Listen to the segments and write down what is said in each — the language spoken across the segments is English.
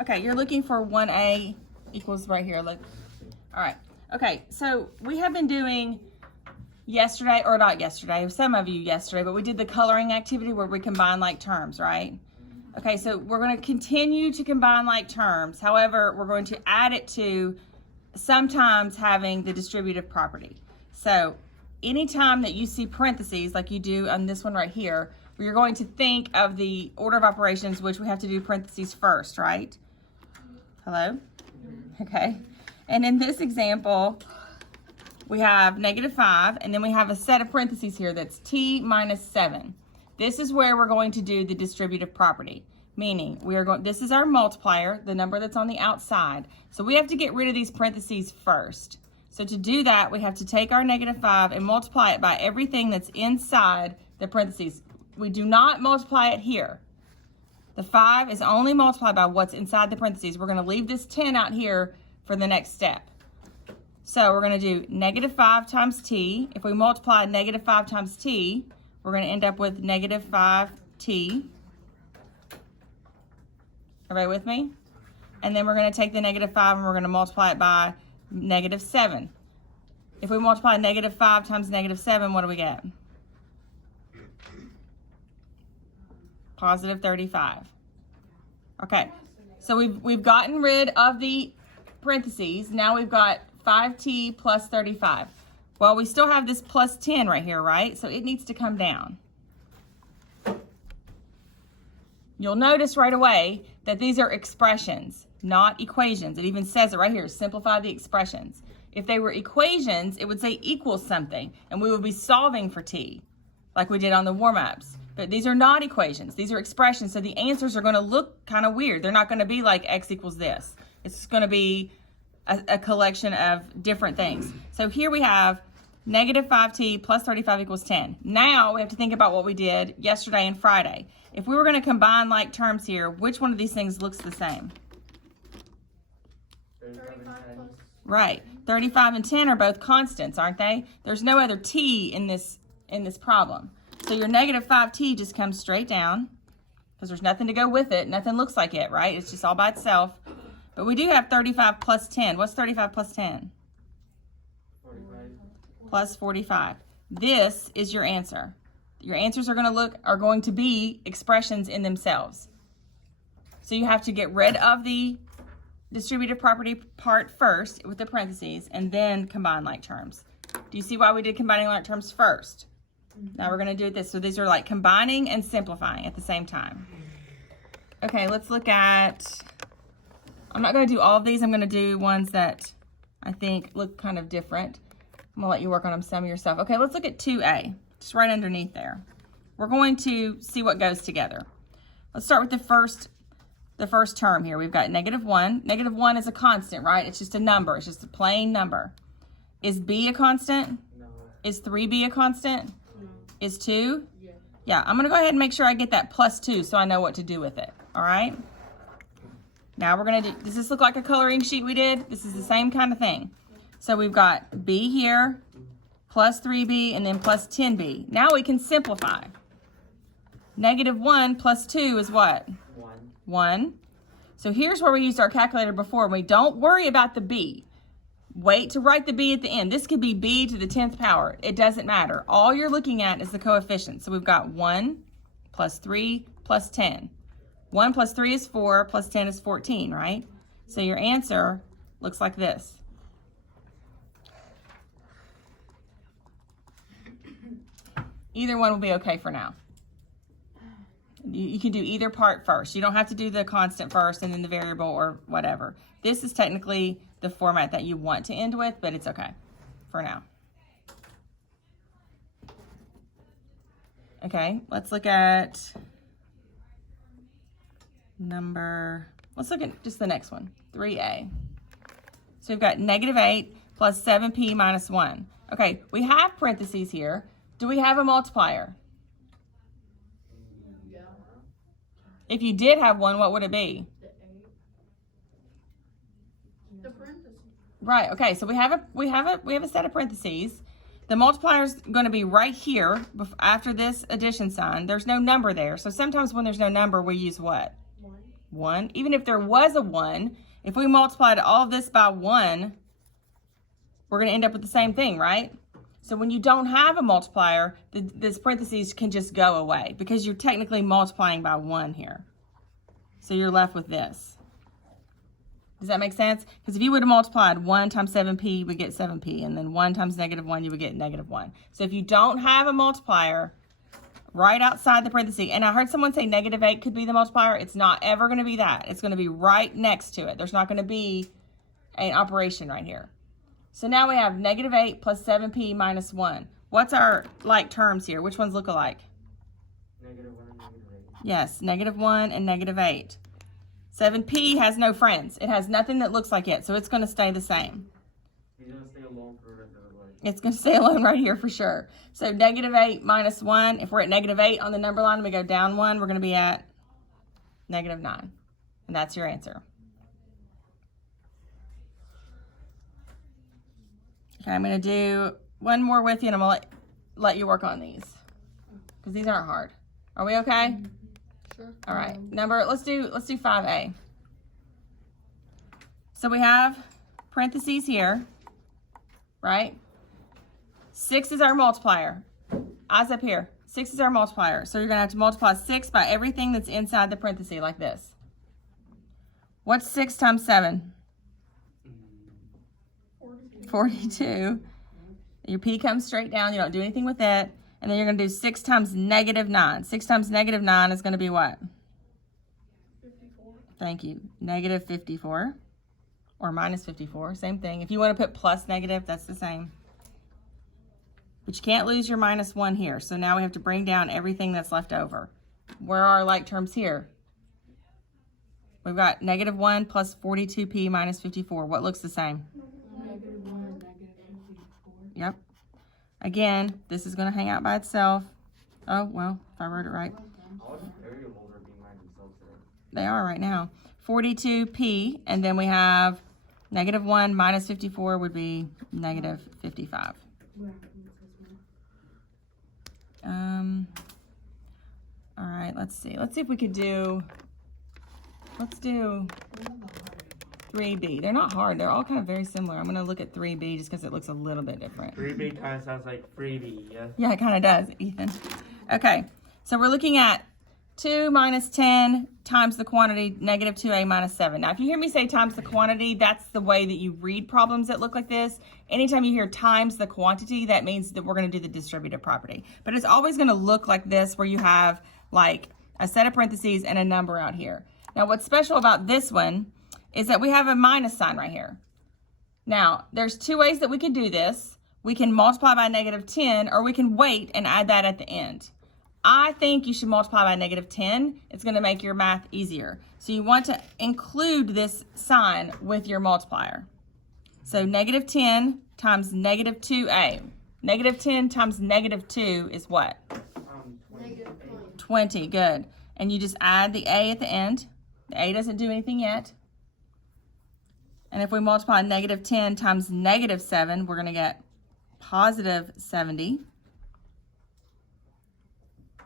Okay, you're looking for 1A equals right here. Look. All right. Okay, so we have been doing yesterday, or not yesterday, some of you yesterday, but we did the coloring activity where we combine like terms, right? Okay, so we're going to continue to combine like terms. However, we're going to add it to sometimes having the distributive property. So anytime that you see parentheses, like you do on this one right here, you're going to think of the order of operations, which we have to do parentheses first, right? Hello? Okay. And in this example, we have -5, and then we have a set of parentheses here that's t minus 7. This is where we're going to do the distributive property, meaning we are going, this is our multiplier, the number that's on the outside. So we have to get rid of these parentheses first. So to do that, we have to take our -5 and multiply it by everything that's inside the parentheses. We do not multiply it here. The 5 is only multiplied by what's inside the parentheses. We're going to leave this 10 out here for the next step. So we're going to do -5 times t. If we multiply -5 times t, we're going to end up with -5t. Everybody with me? And then we're going to take the -5 and we're going to multiply it by -7. If we multiply -5 times -7, what do we get? Positive 35. Okay, so we've gotten rid of the parentheses. Now we've got 5t plus 35. Well, we still have this plus 10 right here, right? So it needs to come down. You'll notice right away that these are expressions, not equations. It even says it right here, simplify the expressions. If they were equations, it would say equals something, and we would be solving for t, like we did on the warm-ups. But these are not equations. These are expressions, so the answers are going to look kind of weird. They're not going to be like x equals this. It's going to be a collection of different things. So here we have -5t plus 35 equals 10. Now we have to think about what we did yesterday and Friday. If we were going to combine like terms here, which one of these things looks the same? 35 plus. Right. 35 and 10 are both constants, aren't they? There's no other t in this problem. So your -5t just comes straight down because there's nothing to go with it. Nothing looks like it, right? It's just all by itself. But we do have 35 plus 10. What's 35 plus 10? 45. Plus 45. This is your answer. Your answers are going to be expressions in themselves. So you have to get rid of the distributive property part first with the parentheses and then combine like terms. Do you see why we did combining like terms first? Now we're going to do this. So these are like combining and simplifying at the same time. Okay, let's look at, I'm not going to do all of these. I'm going to do ones that I think look kind of different. I'm going to let you work on them some yourself. Okay, let's look at 2A, just right underneath there. We're going to see what goes together. Let's start with the first term here. We've got -1. -1 is a constant, right? It's just a number. It's just a plain number. Is B a constant? No. Is 3B a constant? No. Is 2? Yeah. Yeah, I'm going to go ahead and make sure I get that +2 so I know what to do with it. All right? Now we're going to do, does this look like a coloring sheet we did? This is the same kind of thing. So we've got B here, plus 3B, and then plus 10B. Now we can simplify. -1 plus 2 is what? 1. 1. So here's where we used our calculator before. We don't worry about the B. Wait to write the B at the end. This could be B to the 10th power. It doesn't matter. All you're looking at is the coefficient. So we've got 1 plus 3 plus 10. 1 plus 3 is 4 plus 10 is 14, right? So your answer looks like this. Either one will be okay for now. You can do either part first. You don't have to do the constant first and then the variable or whatever. This is technically the format that you want to end with, but it's okay for now. Okay, let's look at let's look at just the next one, 3A. So we've got -8 plus 7p minus 1. Okay, we have parentheses here. Do we have a multiplier? Yeah. If you did have one, what would it be? The 8. The parentheses. Right, okay, so we have a set of parentheses. The multiplier is going to be right here after this addition sign. There's no number there. So sometimes when there's no number, we use what? 1. 1. Even if there was a 1, if we multiplied all of this by 1, we're going to end up with the same thing, right? So when you don't have a multiplier, this parentheses can just go away because you're technically multiplying by 1 here. So you're left with this. Does that make sense? Because if you would have multiplied 1 times 7p, you would get 7p. And then 1 times -1, you would get -1. So if you don't have a multiplier right outside the parenthesis, and I heard someone say -8 could be the multiplier. It's not ever going to be that. It's going to be right next to it. There's not going to be an operation right here. So now we have -8 plus 7p minus 1. What's our like terms here? Which ones look alike? -1 and -8. Yes, -1 and -8. 7p has no friends. It has nothing that looks like it, so it's going to stay the same. He's gonna stay alone for the rest of his life. It's going to stay alone right here for sure. So -8 minus 1, if we're at -8 on the number line and we go down 1, we're going to be at -9. And that's your answer. Okay, I'm going to do one more with you and I'm going to let you work on these. Because these aren't hard. Are we okay? Sure. All right. Let's do 5A. So we have parentheses here, right? 6 is our multiplier. Eyes up here. 6 is our multiplier. So you're going to have to multiply 6 by everything that's inside the parenthesis like this. What's 6 times 7? 42. Your p comes straight down. You don't do anything with it. And then you're going to do 6 times -9. 6 times -9 is going to be what? 54. Thank you. -54 or -54. Same thing. If you want to put plus negative, that's the same. But you can't lose your -1 here. So now we have to bring down everything that's left over. Where are our like terms here? We've got -1 plus 42p minus 54. What looks the same? -1, -54. Yep. Again, this is going to hang out by itself. Oh, well, if I wrote it right. All these variables are being by themselves today. They are right now. 42p, and then we have -1 minus 54 would be -55. All right, let's see. Let's see if we could do, let's do 3B. They're not hard. They're all kind of very similar. I'm going to look at 3B just because it looks a little bit different. 3B kind of sounds like freebie, yeah? Yeah, it kind of does, Ethan. Okay, so we're looking at 2 minus 10 times the quantity, -2a minus 7. Now, if you hear me say times the quantity, that's the way that you read problems that look like this. Anytime you hear times the quantity, that means that we're going to do the distributive property. But it's always going to look like this, where you have like a set of parentheses and a number out here. Now, what's special about this one is that we have a minus sign right here. Now, there's 2 ways that we can do this. We can multiply by -10, or we can wait and add that at the end. I think you should multiply by -10. It's going to make your math easier. So you want to include this sign with your multiplier. So -10 times -2a. -10 times -2 is what? 20. 20, good. And you just add the a at the end. The a doesn't do anything yet. And if we multiply -10 times -7, we're going to get +70.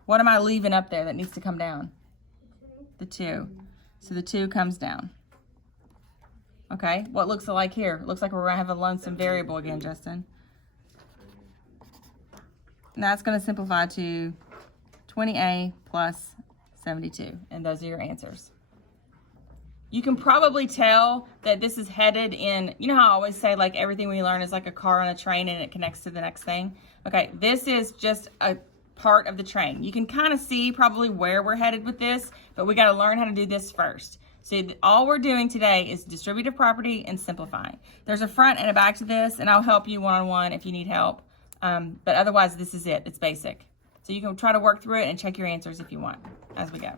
What am I leaving up there that needs to come down? The 2. So the 2 comes down. Okay, what looks like here? Looks like we're going to have a lonesome variable again, Justin. And that's going to simplify to 20a plus 72. And those are your answers. You can probably tell that this is headed in, you know how I always say like everything we learn is like a car on a train and it connects to the next thing? Okay, this is just a part of the train. You can kind of see probably where we're headed with this, but we got to learn how to do this first. So all we're doing today is distributive property and simplifying. There's a front and a back to this, and I'll help you one-on-one if you need help. But otherwise, this is it. It's basic. So you can try to work through it and check your answers if you want as we go.